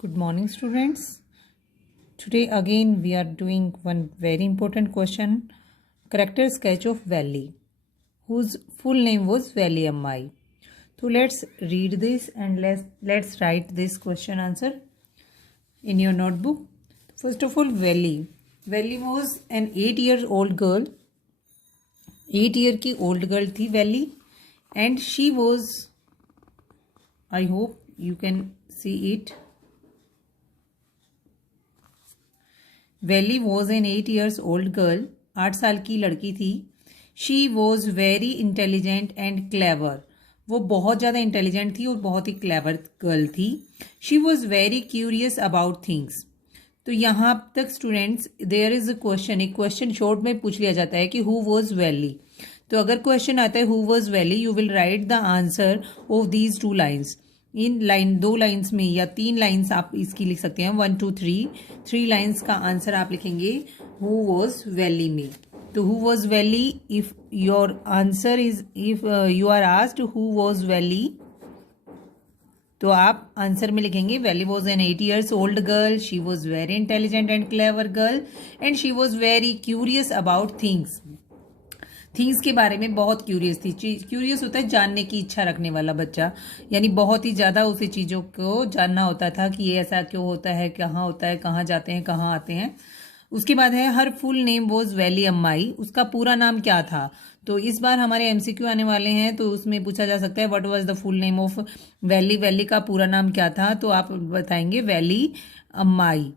Good morning, students. Today again we are doing one very important question. Character sketch of Valley, whose full name was Valley Ammai. So let's read this and let's write this question answer in your notebook. First of all, Valley. Valley was an 8-year-old girl. 8 year की old girl थी Valley, and she was, I hope you can see it. Valley was an 8 years old girl. 8 साल की लड़की थी. She was very intelligent and clever. वो बहुत ज़्यादा intelligent थी और बहुत ही क्लेवर गर्ल थी. She was very curious about things. तो यहाँ तक students there is a question. एक क्वेश्चन शॉर्ट में पूछ लिया जाता है कि हु वॉज वैली. तो अगर क्वेश्चन आता है who was valley, you will write the answer of these 2 lines. In line 2 lines में या 3 लाइन्स आप इसकी लिख सकते हैं. 1 2 3 लाइन्स का आंसर आप लिखेंगे हु वॉज वैली में. तो who was Valli, if your answer is, if you are asked who was Valli, तो आप आंसर में लिखेंगे Valli was an 8 years old गर्ल. She was very intelligent and clever girl and she was very curious about things. Things के बारे में बहुत curious थी. क्यूरियस होता है जानने की इच्छा रखने वाला बच्चा, यानी बहुत ही ज़्यादा उसे चीज़ों को जानना होता था कि ये ऐसा क्यों होता है, कहाँ होता है, कहाँ जाते हैं, कहाँ आते हैं. उसके बाद है हर फुल नेम वॉज वैली अम्माई. उसका पूरा नाम क्या था. तो इस बार हमारे एमसीक्यू आने वाले हैं, तो उसमें पूछा जा सकता है what was the full name of Valli. Valli का पूरा नाम क्या था, तो आप बताएंगे वैली अम्माई.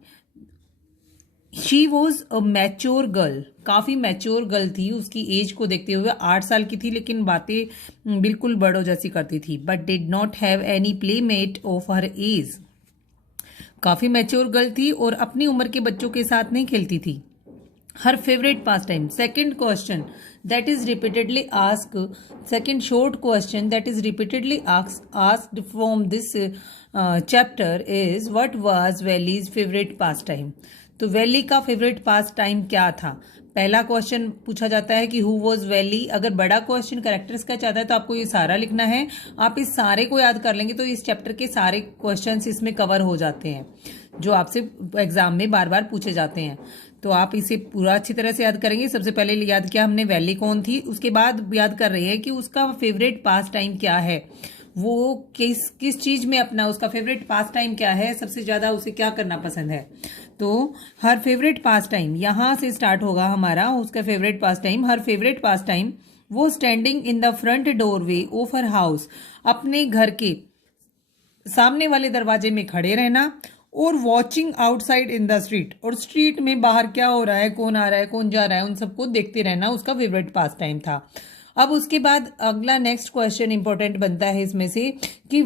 She was a mature girl. काफ़ी मैच्योर गर्ल थी. उसकी एज को देखते हुए 8 साल की थी, लेकिन बातें बिल्कुल बड़ों जैसी करती थी. But did not have any playmate of her age. काफ़ी मैच्योर गर्ल थी और अपनी उम्र के बच्चों के साथ नहीं खेलती थी. हर favourite pass time. Second question that is repeatedly asked, second short question that is repeatedly asked from this chapter is what was Valley's favorite pastime. तो वैली का फेवरेट पास टाइम क्या था. पहला क्वेश्चन पूछा जाता है कि हु वॉज वैली. अगर बड़ा क्वेश्चन कैरेक्टर्स का चाहता है तो आपको ये सारा लिखना है. आप इस सारे को याद कर लेंगे तो इस चैप्टर के सारे क्वेश्चंस इसमें कवर हो जाते हैं जो आपसे एग्जाम में बार बार पूछे जाते हैं. तो आप इसे पूरा अच्छी तरह से याद करेंगे. सबसे पहले याद किया हमने वैली कौन थी, उसके बाद याद कर रहे हैं कि उसका फेवरेट पास टाइम क्या है, वो किस चीज में अपना उसका फेवरेट पास टाइम क्या है, सबसे ज्यादा उसे क्या करना पसंद है. तो हर फेवरेट पास टाइम यहां से स्टार्ट होगा हमारा. उसका फेवरेट पास टाइम, हर फेवरेट पास टाइम वो standing in the front doorway of her house. अपने घर के सामने वाले दरवाजे में खड़े रहना और watching outside in the street. और स्ट्रीट में बाहर क्या हो रहा है, कौन आ रहा है, कौन जा रहा है, उन सबको देखते रहना उसका फेवरेट पास टाइम था. अब उसके बाद अगला नेक्स्ट क्वेश्चन इंपॉर्टेंट बनता है इसमें से कि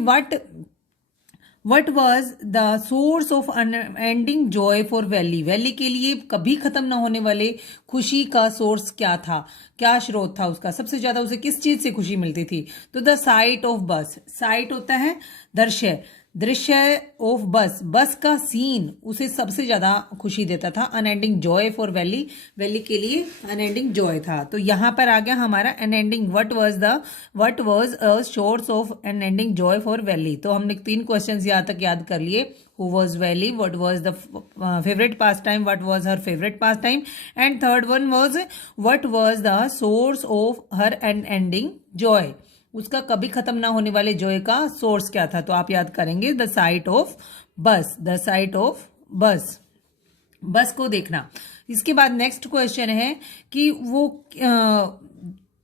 what was the source of unending Joy for valley. Valley के लिए कभी खत्म ना होने वाले खुशी का सोर्स क्या था, क्या स्रोत था उसका. सबसे ज्यादा उसे किस चीज से खुशी मिलती थी. तो द साइट ऑफ बस. साइट होता है दृश्य ऑफ बस. बस का सीन उसे सबसे ज्यादा खुशी देता था. Unending Joy for valley, valley के लिए अनएंडिंग जॉय था. तो यहां पर आ गया हमारा unending. What was a source of unending Joy for valley. तो हमने 3 क्वेश्चंस यहां तक याद कर लिए. Who was valley, what was the favourite pass time, what was her favourite pass time, and third one was what was the source of her unending joy. उसका कभी खत्म ना होने वाले जॉय का सोर्स क्या था. तो आप याद करेंगे द साइट ऑफ बस. द साइट ऑफ बस, बस को देखना. इसके बाद नेक्स्ट क्वेश्चन है कि वो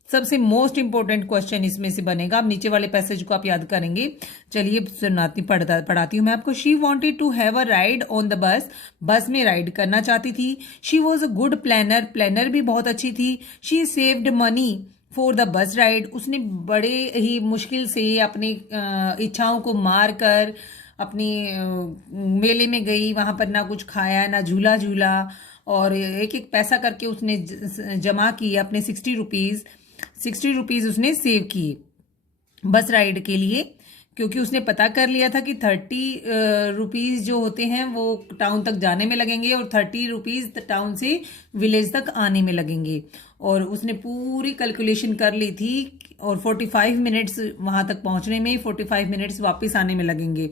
सबसे मोस्ट इंपॉर्टेंट क्वेश्चन इसमें से बनेगा. अब नीचे वाले पैसेज को आप याद करेंगे. चलिए पढ़ाती हूं मैं आपको. She wanted to have a ride on the bus. Bus में राइड करना चाहती थी. She was a good planner. Planner भी बहुत अच्छी थी. She saved money for the bus ride. उसने बड़े ही मुश्किल से अपनी इच्छाओं को मार कर अपनी मेले में गई. वहां पर ना कुछ खाया ना झूला झूला, और एक एक पैसा करके उसने जमा किए. अपने 60 रुपीज उसने सेव किए बस राइड के लिए, क्योंकि उसने पता कर लिया था कि 30 रुपीज जो होते हैं वो टाउन तक जाने में लगेंगे और 30 रुपीज टाउन से विलेज तक आने में लगेंगे. और उसने पूरी कैलकुलेशन कर ली थी और 45 मिनट्स वहां तक पहुंचने में, 45 मिनट्स वापस आने में लगेंगे।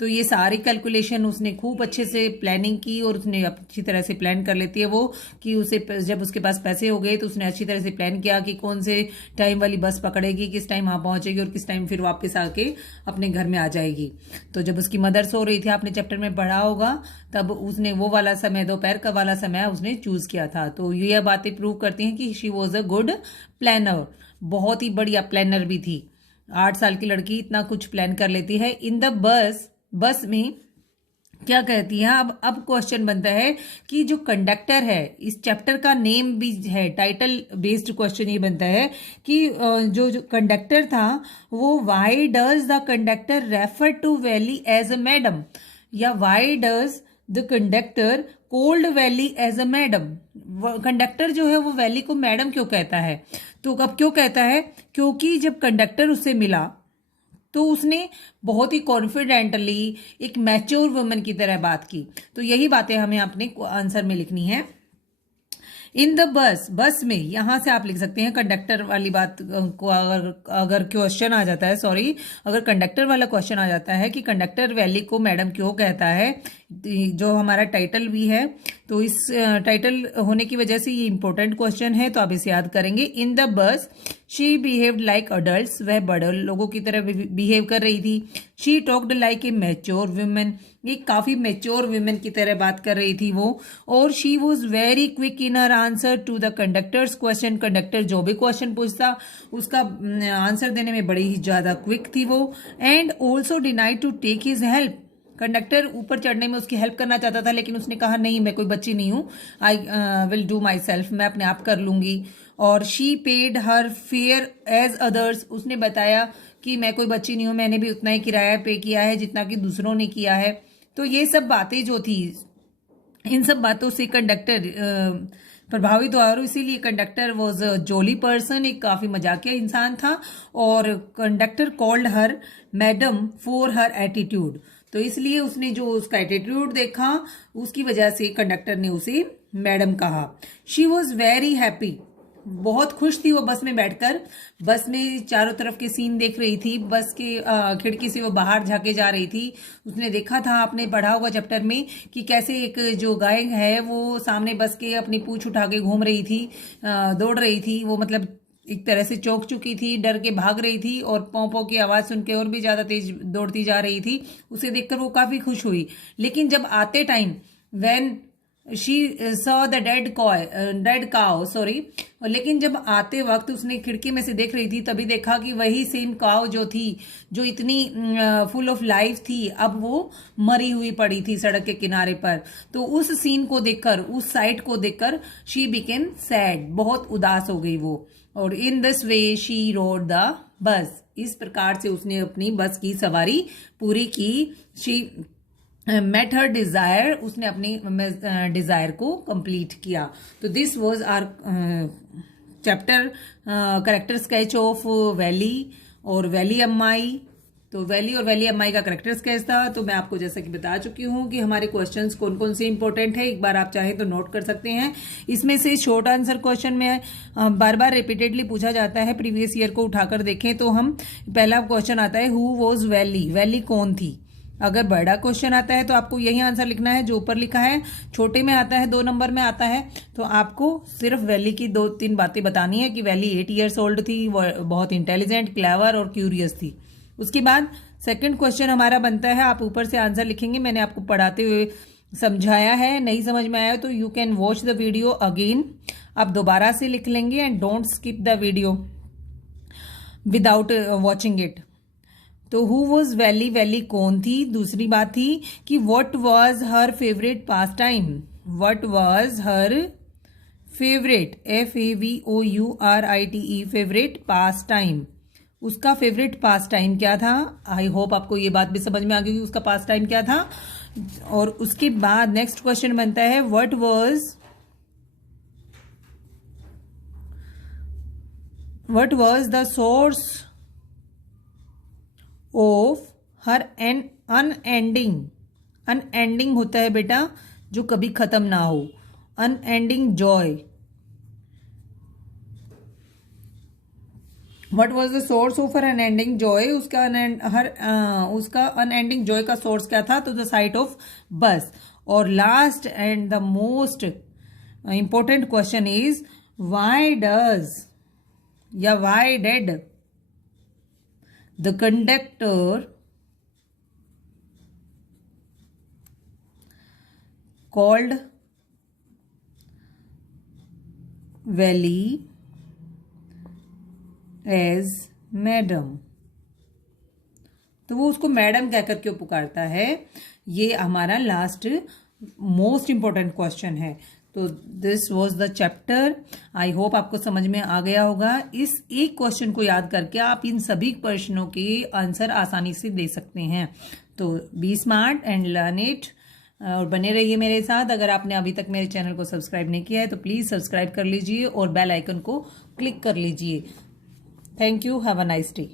तो ये सारी कैलकुलेशन उसने खूब अच्छे से प्लानिंग की और उसने अच्छी तरह से प्लान कर लेती है वो, कि उसे जब उसके पास पैसे हो गए तो उसने अच्छी तरह से प्लान किया कि कौन से टाइम वाली बस पकड़ेगी, किस टाइम वहां पहुंचेगी और किस टाइम फिर वापस आके अपने घर में आ जाएगी। तो जब उसकी मदर सो रही थी, आपने चैप्टर में पढ़ा होगा, तब उसने वो वाला समय, दोपहर का वाला समय उसने चूज किया था। तो ये बातें प्रूव करती हैं कि she was a good planner, बहुत ही बढ़िया प्लानर भी थी। 8 साल की लड़की इतना कुछ प्लान कर लेती है। इन द बस में क्या कहती है, अब क्वेश्चन बनता है कि जो कंडक्टर है, इस चैप्टर का नेम भी है, टाइटल बेस्ड क्वेश्चन ये बनता है कि जो कंडक्टर था वो, why does the conductor refer to Valli as a madam, या why does the conductor called Valli as a madam. Conductor जो है वो वैली को मैडम क्यों कहता है? तो अब क्यों कहता है? क्योंकि जब कंडक्टर उससे मिला तो उसने बहुत ही कॉन्फिडेंटली एक मैच्योर वुमन की तरह बात की। तो यही बातें हमें अपने आंसर में लिखनी है। इन द बस में, यहां से आप लिख सकते हैं कंडक्टर वाली बात को, अगर क्वेश्चन आ जाता है, सॉरी, अगर कंडक्टर वाला क्वेश्चन आ जाता है कि कंडक्टर वैली को मैडम क्यों कहता है, जो हमारा टाइटल भी है, तो इस टाइटल होने की वजह से ये इंपॉर्टेंट क्वेश्चन है, तो आप इसे याद करेंगे। In the bus she behaved like adults, वह बड़े लोगों की तरह बिहेव कर रही थी। She talked like a mature women, ये काफी मैच्योर वुमेन की तरह बात कर रही थी वो। और she was very quick in her answer to the conductor's question, conductor जो भी क्वेश्चन पूछता उसका आंसर देने में बड़ी ही ज्यादा क्विक थी वो। And also denied to take his help, conductor ऊपर चढ़ने में उसकी हेल्प करना चाहता था, लेकिन उसने कहा नहीं, मैं कोई बच्ची नहीं हूँ, I will do myself, मैं अपने आप कर लूंगी। और she paid her fare as others, उसने बताया कि मैं कोई बच्ची नहीं हूँ, मैंने भी उतना ही किराया पे किया है जितना कि दूसरों ने किया है। तो ये सब बातें जो थी, इन सब बातों से कंडक्टर प्रभावित हुआ और इसीलिए conductor was a jolly person, एक काफी मजाकिया इंसान था। और conductor called her madam for her attitude, तो इसलिए उसने जो उसका एटीट्यूड देखा उसकी वजह से कंडक्टर ने उसे मैडम कहा। शी वॉज वेरी हैप्पी, बहुत खुश थी वो बस में बैठकर। बस में चारों तरफ के सीन देख रही थी, बस के खिड़की से वो बाहर झाके जा रही थी। उसने देखा था, आपने पढ़ा होगा चैप्टर में, कि कैसे एक जो गाय है वो सामने बस के अपनी पूंछ उठा के घूम रही थी, दौड़ रही थी वो, मतलब एक तरह से चौंक चुकी थी, डर के भाग रही थी और पौ पौ की आवाज सुन के और भी ज्यादा तेज दौड़ती जा रही थी। उसे देखकर वो काफी खुश हुई। लेकिन जब आते time, when she saw the dead cow, sorry, लेकिन जब आते वक्त उसने खिड़की में से देख रही थी, तभी देखा कि वही सेम काउ जो थी, जो इतनी फुल ऑफ लाइफ थी, अब वो मरी हुई पड़ी थी सड़क के किनारे पर। तो उस सीन को देखकर, उस साइट को देखकर शी बिकेम सैड, बहुत उदास हो गई वो। और in this way she road the bus, इस प्रकार से उसने अपनी बस की सवारी पूरी की। शी मेट हर डिजायर, उसने अपनी डिजायर को कंप्लीट किया। तो this was our chapter character sketch of Valli और वैली अम्माई। तो वैली और वैली अम्माई का करेक्टर स्केच था। तो मैं आपको जैसा कि बता चुकी हूँ कि हमारे क्वेश्चंस कौन कौन से इंपॉर्टेंट है, एक बार आप चाहें तो नोट कर सकते हैं। इसमें से शॉर्ट आंसर क्वेश्चन में बार बार रिपीटेडली पूछा जाता है, प्रीवियस ईयर को उठाकर देखें तो हम, पहला क्वेश्चन आता है हु वॉज वैली, वैली कौन थी। अगर बड़ा क्वेश्चन आता है तो आपको यही आंसर लिखना है जो ऊपर लिखा है। छोटे में आता है, 2 नंबर में आता है, तो आपको सिर्फ वैली की 2-3 बातें बतानी है कि वैली 8 ईयर्स ओल्ड थी, वो बहुत इंटेलिजेंट, क्लेवर और क्यूरियस थी। उसके बाद सेकंड क्वेश्चन हमारा बनता है, आप ऊपर से आंसर लिखेंगे, मैंने आपको पढ़ाते हुए समझाया है, नहीं समझ में आया तो you can watch the video again, आप दोबारा से लिख लेंगे and don't skip the video without watching it. तो हु वॉज वैली, वैली कौन थी। दूसरी बात थी कि what was her favourite pass time, what was her favourite, FAVOURITE, favourite pass time, उसका फेवरेट पास टाइम क्या था। आई होप आपको ये बात भी समझ में आ गई कि उसका पास टाइम क्या था। और उसके बाद नेक्स्ट क्वेश्चन बनता है what was the source of her an unending, unending होता है बेटा जो कभी खत्म ना हो, unending joy, what was the source of her unending joy, उसका अनएंडिंग जॉय का सोर्स क्या था? तो द साइट ऑफ बस. और last and the most important question is why does या why did the conductor called Valli as madam. तो वो उसको मैडम कहकर क्यों पुकारता है? ये हमारा लास्ट मोस्ट इंपॉर्टेंट क्वेश्चन है. तो this was the chapter. I hope आपको समझ में आ गया होगा. इस एक क्वेश्चन को याद करके आप इन सभी प्रश्नों के आंसर आसानी से दे सकते हैं. तो be smart and learn it. और बने रहिए मेरे साथ. अगर आपने अभी तक मेरे चैनल को सब्सक्राइब नहीं किया है तो प्लीज़ सब्सक्राइब कर लीजिए और बेल आइकन को क्लिक कर लीजिए. Thank you. Have a nice day.